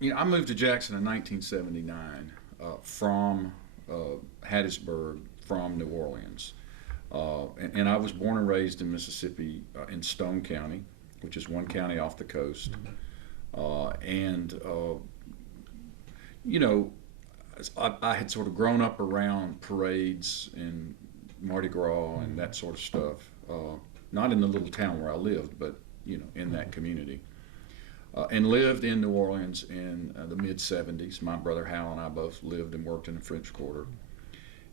I moved to Jackson in 1979 from Hattiesburg, from New Orleans. And I was born and raised in Mississippi in Stone County, which is one county off the coast. And, you know, I had sort of grown up around parades and Mardi Gras and that sort of stuff. Not in the little town where I lived, but, in that community. And lived in New Orleans in the mid 70s. My brother Hal and I both lived and worked in the French Quarter.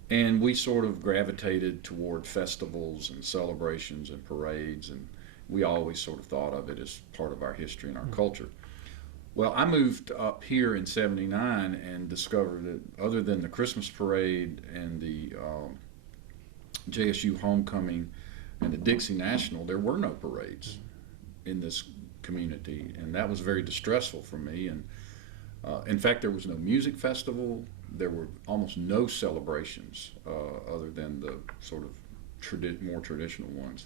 And we sort of gravitated toward festivals and celebrations and parades, and we always sort of thought of it as part of our history and our culture. Well, I moved up here in '79 and discovered that other than the Christmas parade and the JSU homecoming and the Dixie National, there were no parades in this community, and that was very distressful for me. And in fact, there was no music festival. There were almost no celebrations other than the sort of more traditional ones.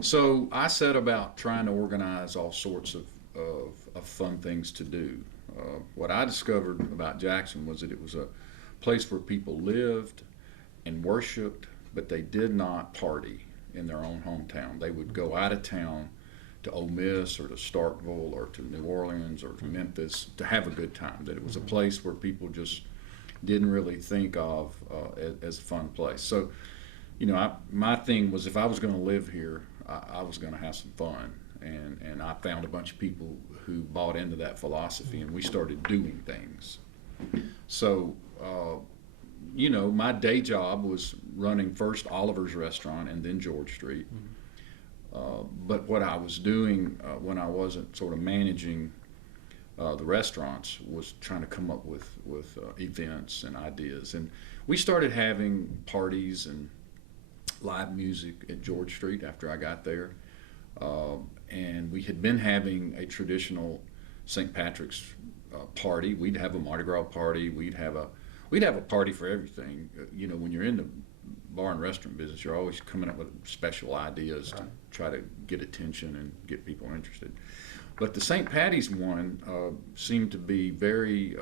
So I set about trying to organize all sorts of fun things to do. What I discovered about Jackson was that it was a place where people lived and worshiped, but they did not party in their own hometown. They would go out of town to Ole Miss or to Starkville or to New Orleans or to Memphis to have a good time. That it was a place where people just didn't really think of as a fun place. So, my thing was if I was going to live here, I was going to have some fun. And I found a bunch of people who bought into that philosophy, and we started doing things. So, my day job was running first Oliver's Restaurant and then George Street. But what I was doing when I wasn't sort of managing the restaurants was trying to come up with events and ideas. And we started having parties and live music at George Street after I got there. And we had been having a traditional St. Patrick's party. We'd have a Mardi Gras party. We'd have a party for everything. When you're in the bar and restaurant business, you're always coming up with special ideas to try to get attention and get people interested. But the St. Patty's one seemed to be very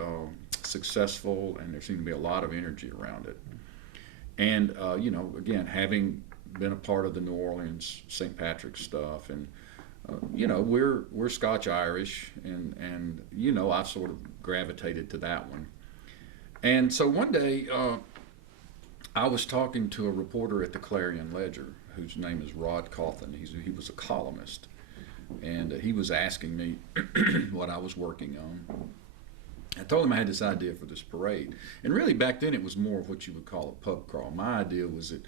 successful, and there seemed to be a lot of energy around it. And again, having been a part of the New Orleans St. Patrick's stuff, and we're Scotch Irish, and I sort of gravitated to that one. And so one day, I was talking to a reporter at the Clarion Ledger, whose name is Rod Cawthon. He was a columnist, and he was asking me what I was working on. I told him I had this idea for this parade, and really back then it was more of what you would call a pub crawl. My idea was that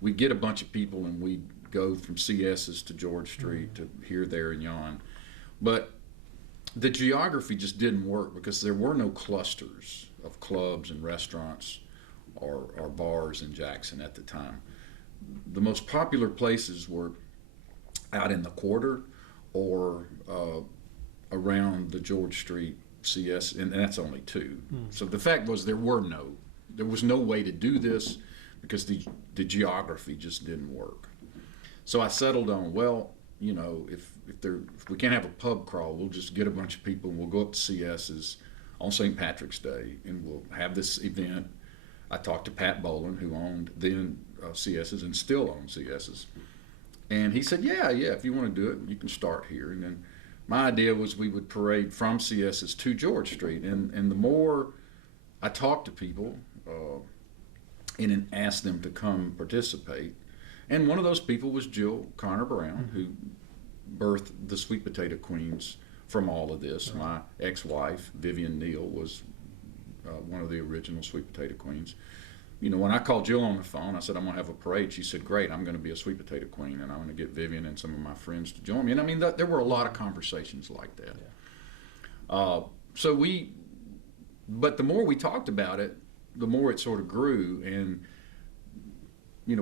we'd get a bunch of people and we'd go from CS's to George Street to here, there, and yon. But the geography just didn't work because there were no clusters of clubs and restaurants or bars in Jackson at the time. The most popular places were out in the quarter or around the George Street CS, and that's only two. So the fact was there was no way to do this because the geography just didn't work. So I settled on, if we can't have a pub crawl, we'll just get a bunch of people and we'll go up to CS's on St. Patrick's Day and we'll have this event. I talked to Pat Boland, who owned then CS's and still owns CS's. And he said, yeah, if you want to do it, you can start here. And then my idea was we would parade from CS's to George Street. And the more I talked to people and asked them to come participate, and one of those people was Jill Connor Brown, who birthed the Sweet Potato Queens from all of this. My ex-wife, Vivian Neal, was one of the original Sweet Potato Queens. When I called Jill on the phone, I said, I'm going to have a parade. She said, great, I'm going to be a Sweet Potato Queen, and I'm going to get Vivian and some of my friends to join me. And I mean, there were a lot of conversations like that. Yeah. But the more we talked about it, the more it sort of grew. And,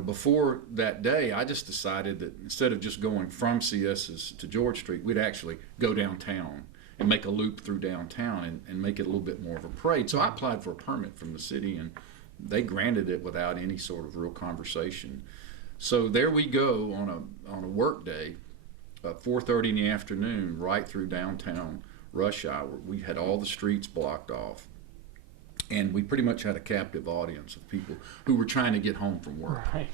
before that day, I just decided that instead of just going from CS's to George Street, we'd actually go downtown and make a loop through downtown and make it a little bit more of a parade. So I applied for a permit from the city, and they granted it without any sort of real conversation. So there we go on a work day, 4:30 in the afternoon, right through downtown, rush hour, we had all the streets blocked off, and we pretty much had a captive audience of people who were trying to get home from work. Right.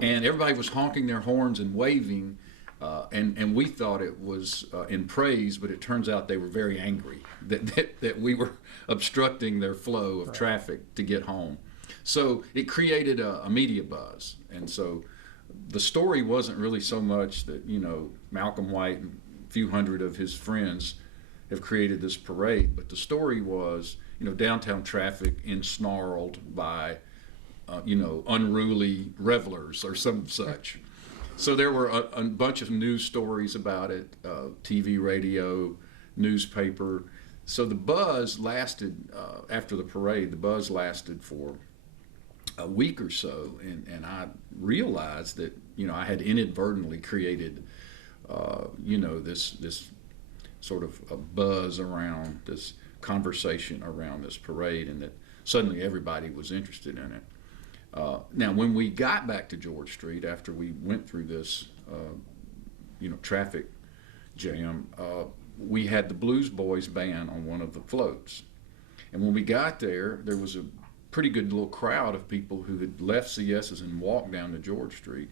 And everybody was honking their horns and waving, and we thought it was in praise, but it turns out they were very angry that we were obstructing their flow of traffic to get home. So it created a media buzz. And so the story wasn't really so much that, Malcolm White and a few hundred of his friends have created this parade, but the story was, downtown traffic ensnarled by unruly revelers or some such. So there were a bunch of news stories about it, TV, radio, newspaper. So the buzz lasted, after the parade, the buzz lasted for a week or so, and I realized that, I had inadvertently created, this sort of a buzz around this conversation around this parade, and that suddenly everybody was interested in it. Now, when we got back to George Street after we went through this, traffic jam, we had the Blues Boys band on one of the floats. And when we got there, there was a pretty good little crowd of people who had left CS's and walked down to George Street,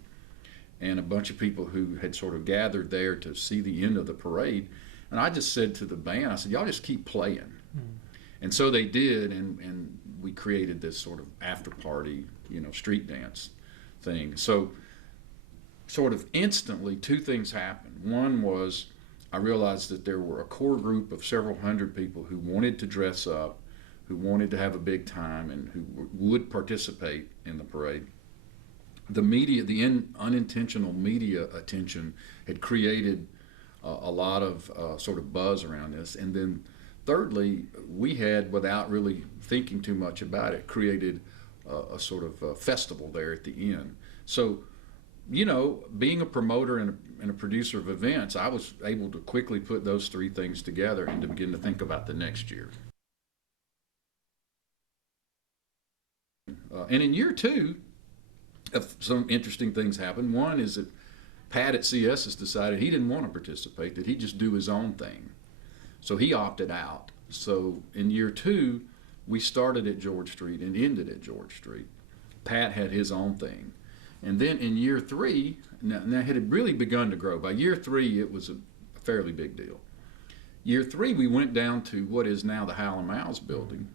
and a bunch of people who had sort of gathered there to see the end of the parade. And I just said to the band, I said, y'all just keep playing. And so they did, and we created this sort of after party, street dance thing. So sort of instantly, two things happened. One was I realized that there were a core group of several hundred people who wanted to dress up, who wanted to have a big time, and who would participate in the parade. The media, the unintentional media attention had created a lot of sort of buzz around this. And then thirdly, we had, without really thinking too much about it, created a sort of festival there at the end. So, being a promoter and a producer of events, I was able to quickly put those three things together and to begin to think about the next year. And in year two, some interesting things happened. One is that Pat at CS has decided he didn't want to participate, that he'd just do his own thing. So he opted out. So in year two, we started at George Street and ended at George Street. Pat had his own thing. And then in year three, now it had really begun to grow. By year three, it was a fairly big deal. Year three, we went down to what is now the Howell & Miles building,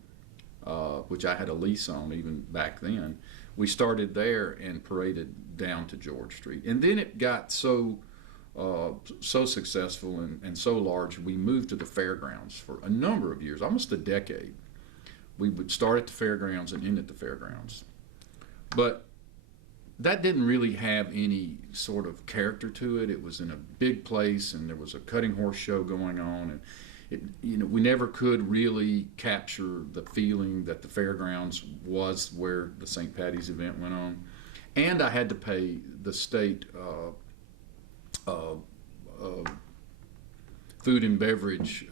which I had a lease on even back then. We started there and paraded down to George Street. And then it got so successful and so large, we moved to the fairgrounds for a number of years, almost a decade. We would start at the fairgrounds and end at the fairgrounds. But that didn't really have any sort of character to it. It was in a big place, and there was a cutting horse show going on, and we never could really capture the feeling that the fairgrounds was where the St. Patty's event went on. And I had to pay the state food and beverage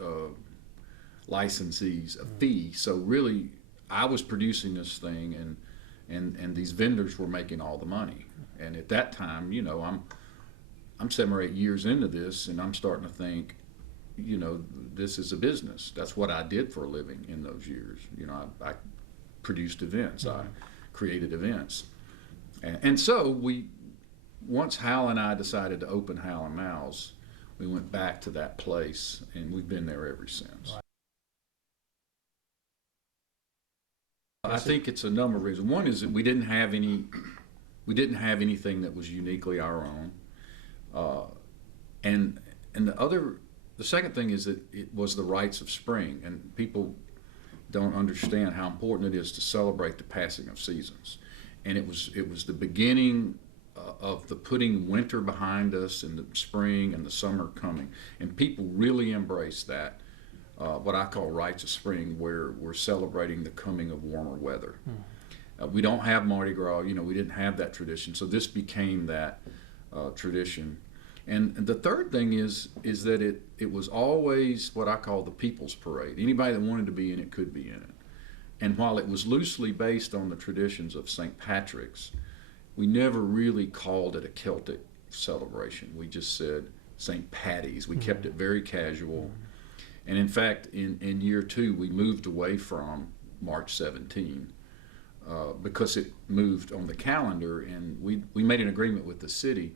licensees a fee. So really, I was producing this thing, and these vendors were making all the money. And at that time, I'm 7 or 8 years into this, and I'm starting to think, this is a business. That's what I did for a living in those years. I produced events. I created events. And so once Hal and I decided to open Hal & Mal's, we went back to that place, and we've been there ever since. I think it's a number of reasons. One is that we didn't have anything that was uniquely our own. And the second thing is that it was the rites of spring, and people don't understand how important it is to celebrate the passing of seasons. And it was the beginning of the putting winter behind us and the spring and the summer coming. And people really embrace that, what I call rites of spring, where we're celebrating the coming of warmer weather. We don't have Mardi Gras, we didn't have that tradition, so this became that tradition. And the third thing is that it was always what I call the people's parade. Anybody that wanted to be in it could be in it. And while it was loosely based on the traditions of St. Patrick's, we never really called it a Celtic celebration. We just said St. Patty's. We kept it very casual. And in fact, in year two, we moved away from March 17 because it moved on the calendar, and we made an agreement with the city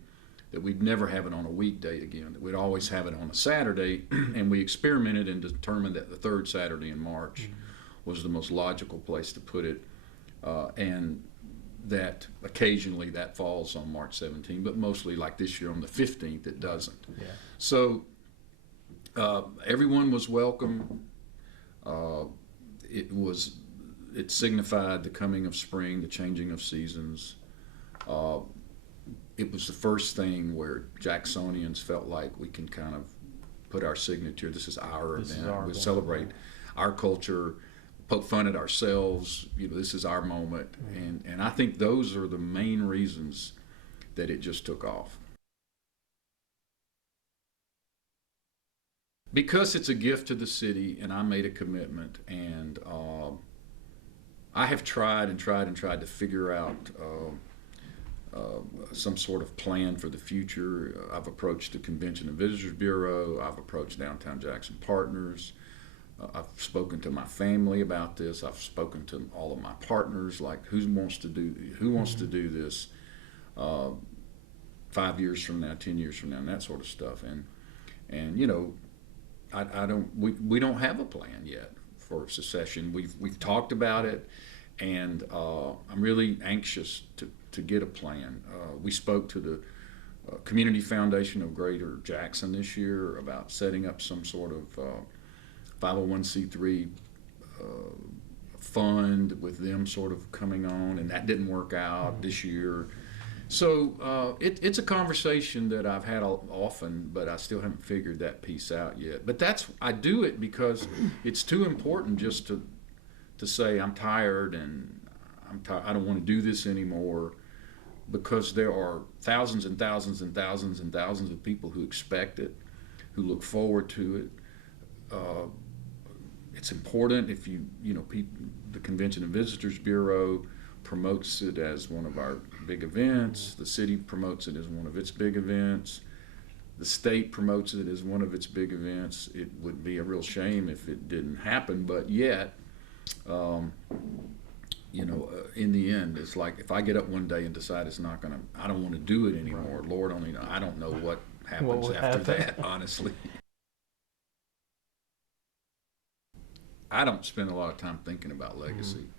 that we'd never have it on a weekday again, that we'd always have it on a Saturday, and we experimented and determined that the third Saturday in March was the most logical place to put it, and that occasionally that falls on March 17, but mostly like this year on the 15th it doesn't. Yeah. So everyone was welcome. It signified the coming of spring, the changing of seasons. It was the first thing where Jacksonians felt like we can kind of put our signature. This is our event. We celebrate our culture, poke fun at ourselves. This is our moment, and I think those are the main reasons that it just took off. Because it's a gift to the city, and I made a commitment, and I have tried and tried and tried to figure out some sort of plan for the future. I've approached the Convention and Visitors Bureau. I've approached Downtown Jackson Partners. I've spoken to my family about this. I've spoken to all of my partners, like who wants to do this 5 years from now, 10 years from now, and that sort of stuff. And we don't have a plan yet for secession. We've talked about it, and I'm really anxious to get a plan. We spoke to the Community Foundation of Greater Jackson this year about setting up some sort of 501c3 fund with them sort of coming on, and that didn't work out this year. So it's a conversation that I've had often, but I still haven't figured that piece out yet. But I do it because it's too important just to say I'm tired and I don't want to do this anymore, because there are thousands and thousands and thousands and thousands of people who expect it, who look forward to it. It's important if the Convention and Visitors Bureau promotes it as one of our big events. The city promotes it as one of its big events. The state promotes it as one of its big events. It would be a real shame if it didn't happen, but yet, in the end, it's like if I get up one day and decide I don't want to do it anymore, right. Lord only knows. I don't know what happens after that, honestly. I don't spend a lot of time thinking about legacy.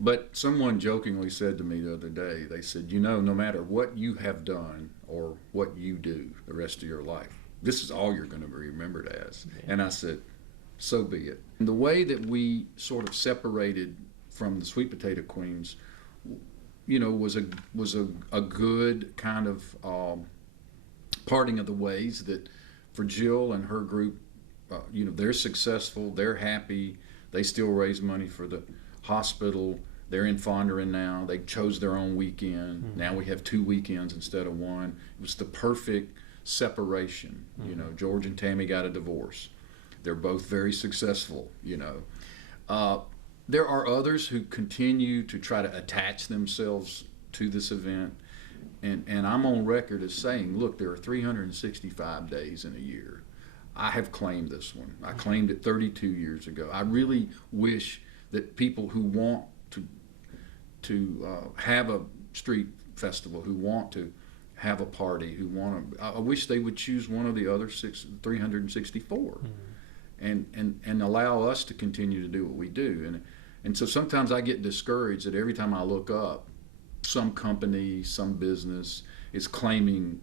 But someone jokingly said to me the other day, they said, no matter what you have done or what you do the rest of your life, this is all you're going to be remembered as. Yeah. And I said, so be it. And the way that we sort of separated from the Sweet Potato Queens, was a good kind of parting of the ways. That for Jill and her group, they're successful, they're happy, they still raise money for the hospital. They're in Fondren now. They chose their own weekend. Now we have 2 weekends instead of 1. It was the perfect separation. George and Tammy got a divorce. They're both very successful. There are others who continue to try to attach themselves to this event, and I'm on record as saying, look, there are 365 days in a year. I have claimed this one. I claimed it 32 years ago. I really wish that people who want to have a street festival, who want to have a party, I wish they would choose one of the other 364, and allow us to continue to do what we do. And so sometimes I get discouraged that every time I look up, some company, some business is claiming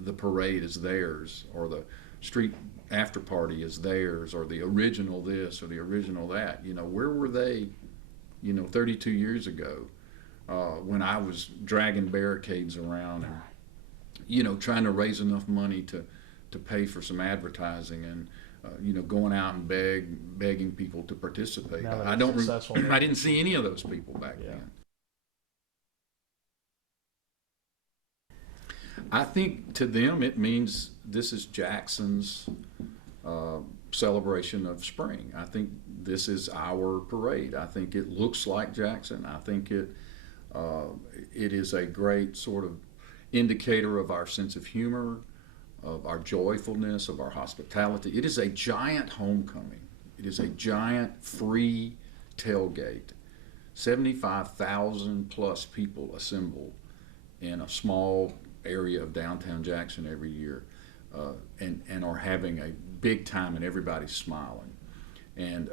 the parade is theirs, or the street after party is theirs, or the original this or the original that. Where were they 32 years ago when I was dragging barricades around and trying to raise enough money to pay for some advertising, and going out and begging people to participate. I didn't see any of those people back then. I think to them it means this is Jackson's celebration of spring. I think this is our parade. I think it looks like Jackson. I think it is a great sort of indicator of our sense of humor, of our joyfulness, of our hospitality. It is a giant homecoming. It is a giant free tailgate. 75,000 plus people assemble in a small area of downtown Jackson every year, and are having a big time, and everybody's smiling. And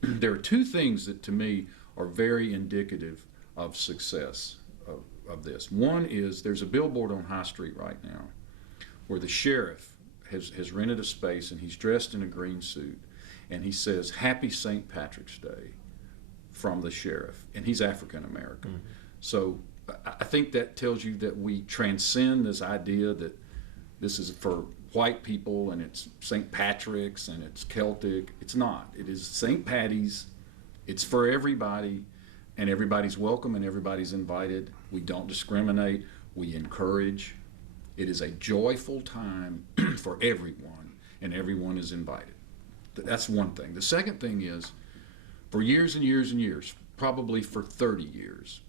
there are two things that to me are very indicative of success of this. One is there's a billboard on High Street right now where the sheriff has rented a space, and he's dressed in a green suit, and he says, "Happy St. Patrick's Day," from the sheriff, and he's African American. Mm-hmm. So I think that tells you that we transcend this idea that this is for white people and it's St. Patrick's and it's Celtic. It's not. It is St. Patty's. It's for everybody, and everybody's welcome and everybody's invited. We don't discriminate. We encourage. It is a joyful time for everyone, and everyone is invited. That's one thing. The second thing is, for years and years and years, probably for 30 years,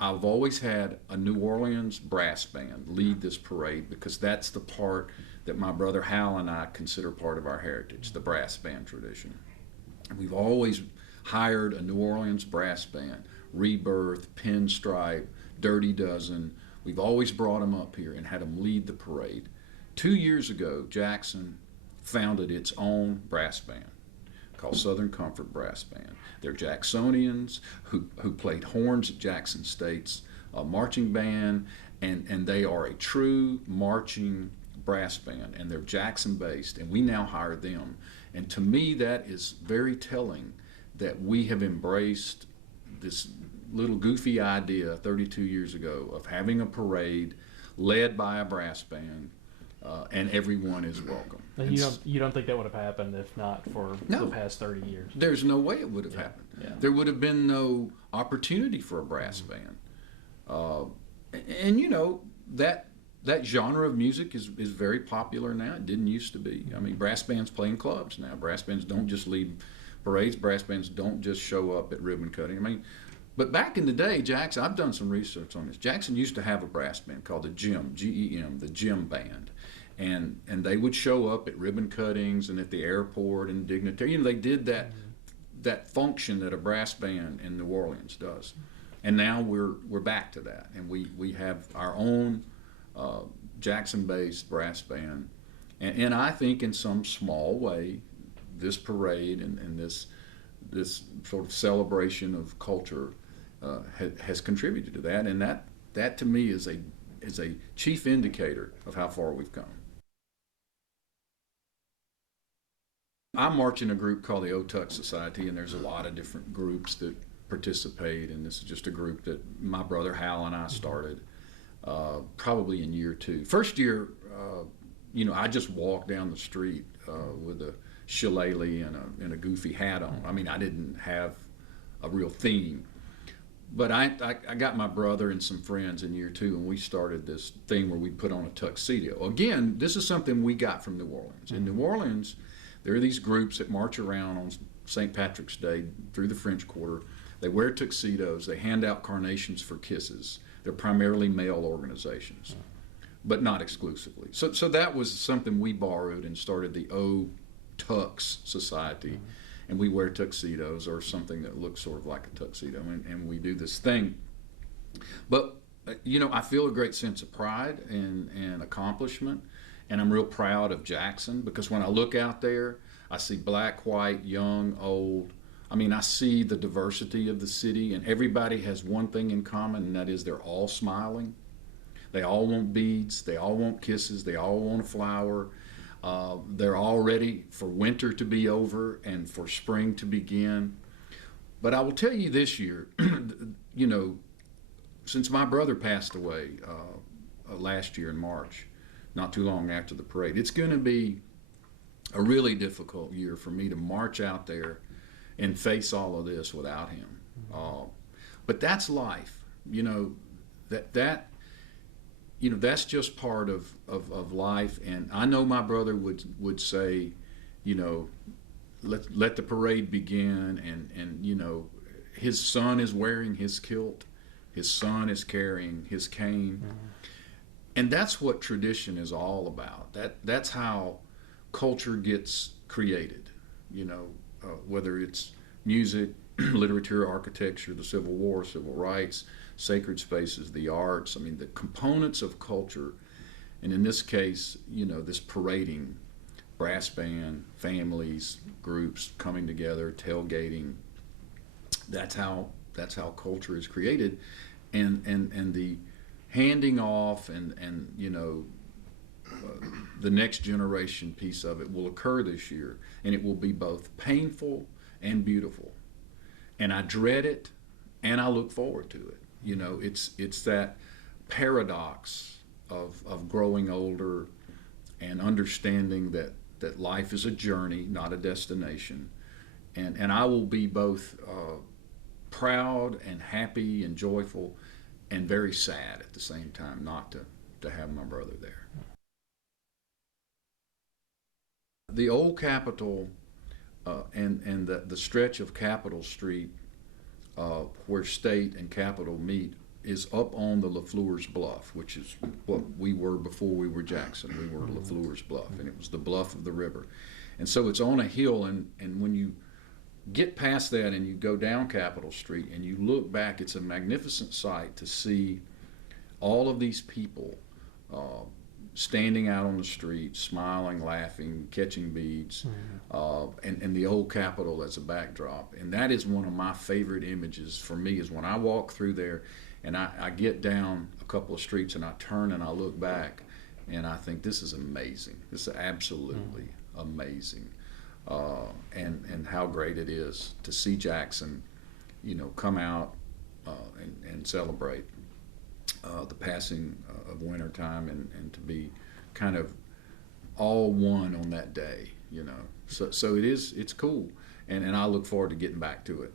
I've always had a New Orleans brass band lead this parade, because that's the part that my brother Hal and I consider part of our heritage, the brass band tradition. We've always hired a New Orleans brass band, Rebirth, Pinstripe, Dirty Dozen. We've always brought them up here and had them lead the parade. 2 years ago, Jackson founded its own brass band called Southern Comfort Brass Band. They're Jacksonians who played horns at Jackson State's marching band, and they are a true marching brass band, and they're Jackson-based, and we now hire them. And to me, that is very telling that we have embraced this little goofy idea 32 years ago of having a parade led by a brass band, and everyone is welcome. And you don't think that would have happened if not for the past 30 years? There's no way it would have happened. Yeah. There would have been no opportunity for a brass band. And you know, that genre of music is very popular now. It didn't used to be. I mean, brass bands play in clubs now. Brass bands don't just lead parades. Brass bands don't just show up at ribbon cutting. I mean, but back in the day, Jackson, I've done some research on this. Jackson used to have a brass band called the Gem, G-E-M, the Gem Band. And they would show up at ribbon cuttings and at the airport and dignitary. You know, they did that function that a brass band in New Orleans does. And now we're back to that, and we have our own Jackson-based brass band. And I think in some small way, this parade and this sort of celebration of culture has contributed to that, and that to me is a chief indicator of how far we've come. I march in a group called the Otuck Society, and there's a lot of different groups that participate, and this is just a group that my brother Hal and I started probably in year 2. First year, I just walked down the street with a shillelagh and a goofy hat on. I mean, I didn't have a real theme. But I got my brother and some friends in year 2, and we started this thing where we put on a tuxedo. Again, this is something we got from New Orleans. In New Orleans, there are these groups that march around on St. Patrick's Day through the French Quarter. They wear tuxedos. They hand out carnations for kisses. They're primarily male organizations, but not exclusively. So that was something we borrowed and started the O-Tux Society. And we wear tuxedos or something that looks sort of like a tuxedo, and we do this thing. But, I feel a great sense of pride and accomplishment, and I'm real proud of Jackson, because when I look out there, I see black, white, young, old. I mean, I see the diversity of the city, and everybody has one thing in common, and that is they're all smiling. They all want beads. They all want kisses. They all want a flower. They're all ready for winter to be over and for spring to begin. But I will tell you this year, since my brother passed away last year in March, not too long after the parade, it's going to be a really difficult year for me to march out there and face all of this without him. But that's life. That's just part of life. And I know my brother would say, let the parade begin. And his son is wearing his kilt. His son is carrying his cane. And that's what tradition is all about. That's how culture gets created. You know, whether it's music, literature, architecture, the Civil War, civil rights, sacred spaces, the arts. I mean, the components of culture, and in this case, you know, this parading, brass band, families, groups coming together, tailgating. That's how culture is created, and the handing off and you know the next generation piece of it will occur this year, and it will be both painful and beautiful. And I dread it, and I look forward to it. You know, it's that paradox of growing older and understanding that life is a journey, not a destination. And I will be both proud and happy and joyful and very sad at the same time not to have my brother there. The old Capitol and the stretch of Capitol Street where State and Capitol meet is up on the LaFleur's Bluff, which is what we were before we were Jackson. We were LaFleur's Bluff, and it was the bluff of the river. And so it's on a hill, and when you get past that and you go down Capitol Street and you look back, it's a magnificent sight to see all of these people standing out on the street, smiling, laughing, catching beads, and the old Capitol as a backdrop. And that is one of my favorite images for me, is when I walk through there and I get down a couple of streets and I turn and I look back and I think, this is amazing. This is absolutely amazing. And how great it is to see Jackson, you know, come out and celebrate the passing of wintertime, and to be kind of all one on that day, you know. So it's cool, and I look forward to getting back to it.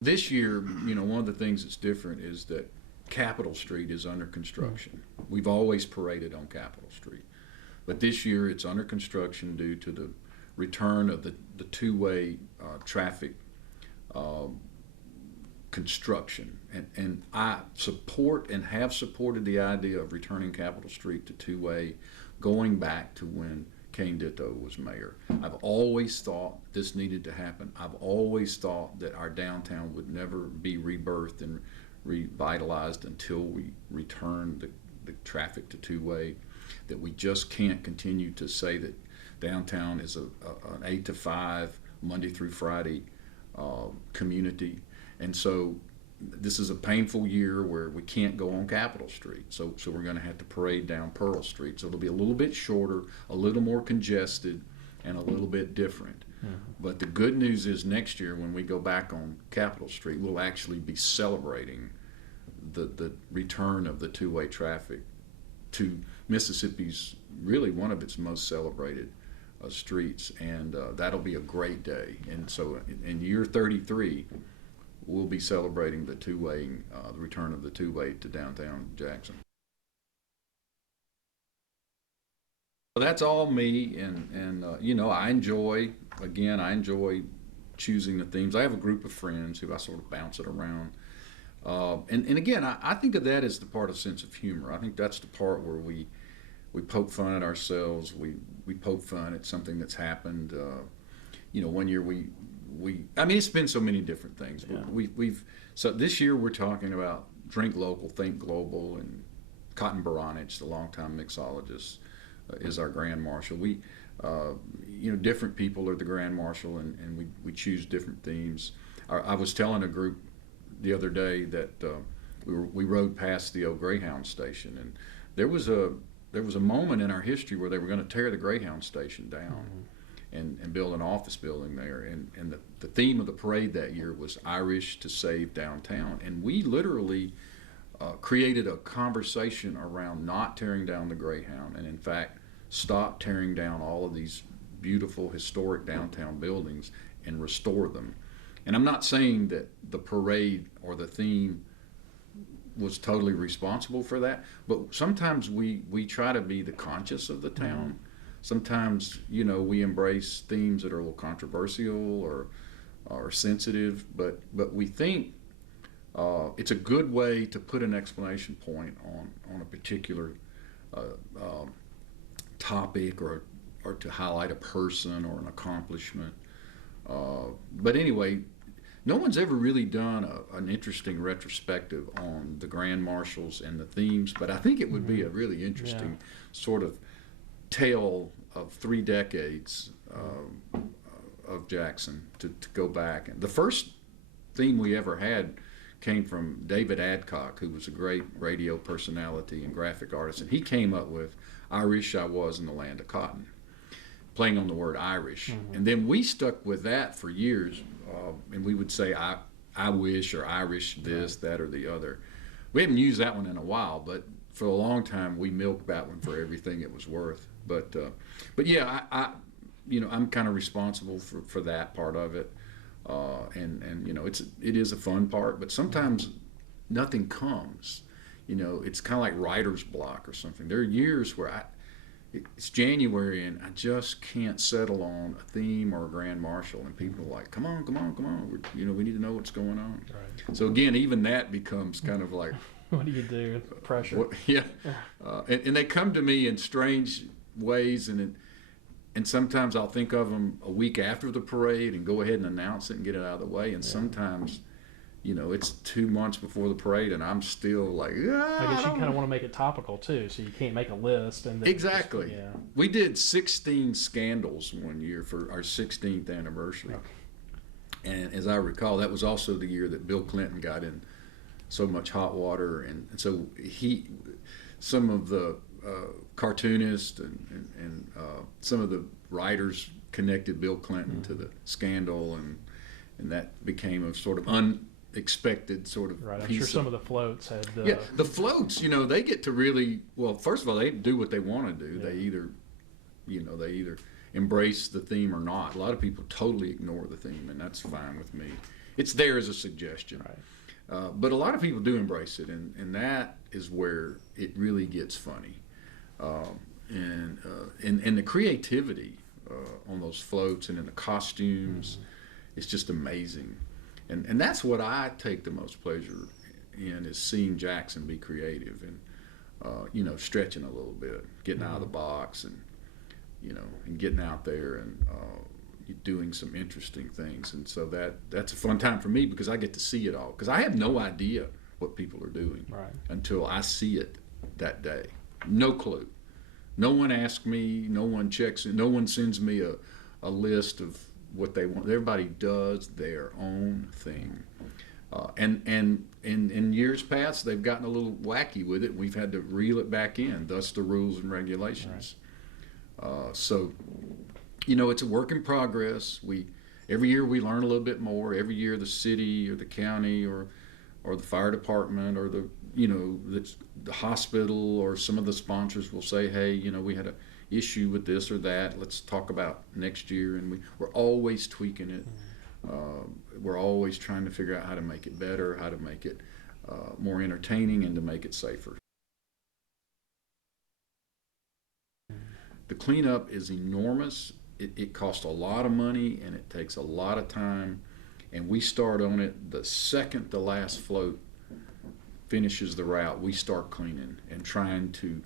This year, you know, one of the things that's different is that Capitol Street is under construction. We've always paraded on Capitol Street, but this year it's under construction due to the return of the two-way traffic construction. And I support and have supported the idea of returning Capitol Street to two-way, going back to when Kane Ditto was mayor. I've always thought this needed to happen. I've always thought that our downtown would never be rebirthed and revitalized until we return the traffic to two-way, that we just can't continue to say that downtown is an 8 to 5, Monday through Friday community. And so this is a painful year where we can't go on Capitol Street. So we're going to have to parade down Pearl Street. So it'll be a little bit shorter, a little more congested, and a little bit different. But the good news is next year when we go back on Capitol Street, we'll actually be celebrating the return of the two-way traffic to Mississippi's, really one of its most celebrated streets. And that'll be a great day. And so in year 33, we'll be celebrating the two-way, the return of the two-way to downtown Jackson. So that's all me, and you know, I enjoy choosing the themes. I have a group of friends who I sort of bounce it around. And again, I think of that as the part of sense of humor. I think that's the part where we poke fun at ourselves. We poke fun at something that's happened. You know, one year I mean, it's been so many different things. But so this year we're talking about Drink Local, Think Global, and Cotton Baranich, the longtime mixologist, is our Grand Marshal. We, you know, different people are the Grand Marshal, and we choose different themes. I was telling a group the other day that we rode past the old Greyhound station, and there was a moment in our history where they were going to tear the Greyhound station down. And build an office building there. And the theme of the parade that year was Irish to Save Downtown. And we literally created a conversation around not tearing down the Greyhound, and in fact stop tearing down all of these beautiful historic downtown buildings and restore them. And I'm not saying that the parade or the theme was totally responsible for that, but sometimes we try to be the conscious of the town. Sometimes, you know, we embrace themes that are a little controversial or sensitive, but we think It's a good way to put an exclamation point on a particular uh, um, topic, or to highlight a person or an accomplishment. But anyway, no one's ever really done an interesting retrospective on the grand marshals and the themes, but I think it would be a really interesting sort of tale of 3 decades of Jackson to go back. And the first theme we ever had came from David Adcock, who was a great radio personality and graphic artist, and he came up with "I Wish I Was in the Land of Cotton," playing on the word Irish. And then we stuck with that for years, and we would say I wish, or Irish this, that, or the other. We haven't used that one in a while, but for a long time we milked that one for everything it was worth. But yeah, I'm kind of responsible for that part of it. And it is a fun part, but sometimes nothing comes. It's kind of like writer's block or something. There are years where it's January and I just can't settle on a theme or a grand marshal, and people are like, come on, we need to know what's going on. Right. So again, even that becomes kind of like, what do you do? Pressure. Yeah. And they come to me in strange ways, and sometimes I'll think of them a week after the parade and go ahead and announce it and get it out of the way. And sometimes, it's 2 months before the parade and I'm still like, I guess you kind of want to make it topical too, so you can't make a list. And then exactly. We did 16 scandals one year for our 16th anniversary. Okay. And as I recall, that was also the year that Bill Clinton got in so much hot water. And so some of the cartoonists and some of the writers connected Bill Clinton to the scandal, and that became a sort of unexpected sort of right. I'm piece sure some of the floats had the floats, they get to really, well, first of all, they do what they want to do. They either embrace the theme or not. A lot of people totally ignore the theme, and that's fine with me. It's there as a suggestion. Right. But a lot of people do embrace it, and that is where it really gets funny. And the creativity on those floats and in the costumes, it's just amazing. And that's what I take the most pleasure in, is seeing Jackson be creative and stretching a little bit, getting out of the box, and and getting out there and doing some interesting things. And so that's a fun time for me, because I get to see it all, because I have no idea what people are doing until I see it that day. No clue. No one asks me, no one checks it, no one sends me a list of what they want. Everybody does their own thing. And in years past, they've gotten a little wacky with it. We've had to reel it back in, thus the rules and regulations. So, it's a work in progress. Every year we learn a little bit more. Every year the city or the county or the fire department or the hospital or some of the sponsors will say, hey, we had an issue with this or that. Let's talk about next year. And we're always tweaking it. We're always trying to figure out how to make it better, how to make it more entertaining, and to make it safer. The cleanup is enormous. It costs a lot of money, and it takes a lot of time. And we start on it the second the last float finishes the route. We start cleaning and trying to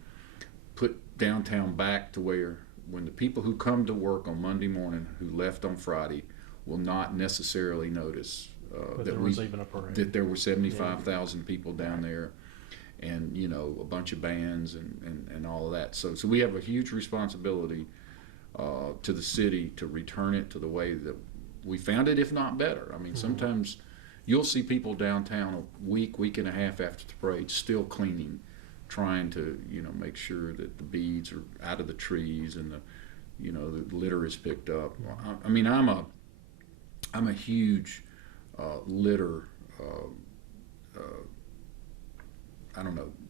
put downtown back to where, when the people who come to work on Monday morning who left on Friday will not necessarily notice that there were 75,000 people down there, and a bunch of bands and all of that. So we have a huge responsibility to the city to return it to the way that we found it, if not better. I mean, sometimes you'll see people downtown a week and a half after the parade still cleaning, trying to make sure that the beads are out of the trees and the litter is picked up. I mean, I'm a huge litter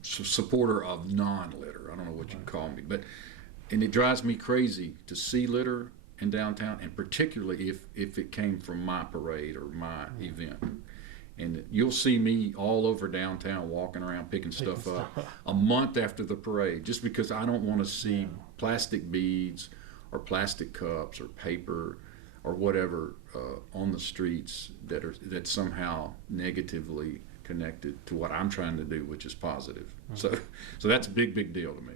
supporter of non-litter. I don't know what you'd call me, and it drives me crazy to see litter in downtown, and particularly if it came from my parade or my event. And you'll see me all over downtown walking around picking stuff up a month after the parade, just because I don't want to see plastic beads or plastic cups or paper or whatever on the streets that somehow negatively connected to what I'm trying to do, which is positive. So that's a big deal to me.